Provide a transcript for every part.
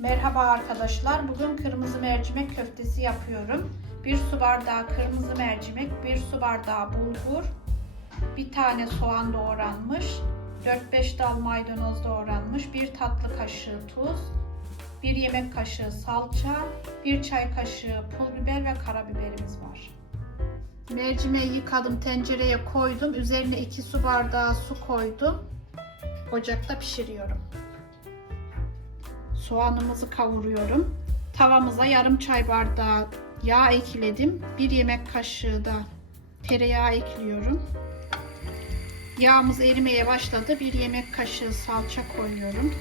Merhaba arkadaşlar. Bugün kırmızı mercimek köftesi yapıyorum. 1 su bardağı kırmızı mercimek, 1 su bardağı bulgur, bir tane soğan doğranmış, 4-5 dal maydanoz doğranmış, 1 tatlı kaşığı tuz, 1 yemek kaşığı salça, 1 çay kaşığı pul biber ve karabiberimiz var. Mercimeği yıkadım, tencereye koydum. Üzerine 2 su bardağı su koydum. Ocakta pişiriyorum. Soğanımızı kavuruyorum. Tavamıza yarım çay bardağı yağ ekledim. Bir yemek kaşığı da tereyağı ekliyorum. Yağımız erimeye başladı. Bir yemek kaşığı salça koyuyorum.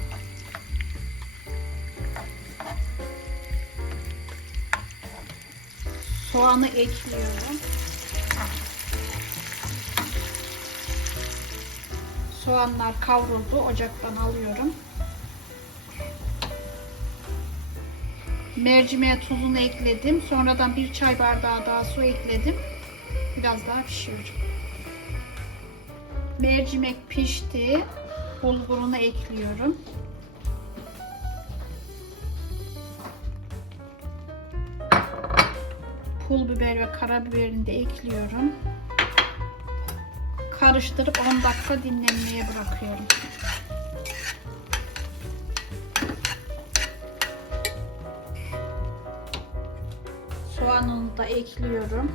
Soğanı ekliyorum. Soğanlar kavruldu. Ocaktan alıyorum. Mercimeğe tuzunu ekledim. Sonradan bir çay bardağı daha su ekledim. Biraz daha pişiyorum. Mercimek pişti. Bulgurunu ekliyorum. Pul biber ve karabiberini de ekliyorum. Karıştırıp 10 dakika dinlenmeye bırakıyorum. Soğanını da ekliyorum.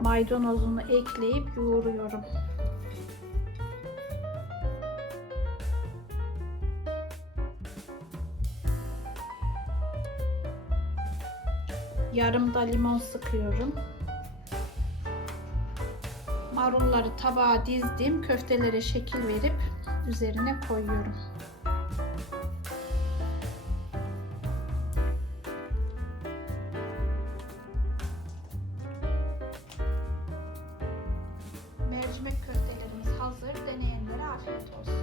Maydanozunu ekleyip yoğuruyorum. Yarım da limon sıkıyorum. Marulları tabağa dizdim. Köftelere şekil verip üzerine koyuyorum. Mercimek köftelerimiz hazır. Deneyenlere afiyet olsun.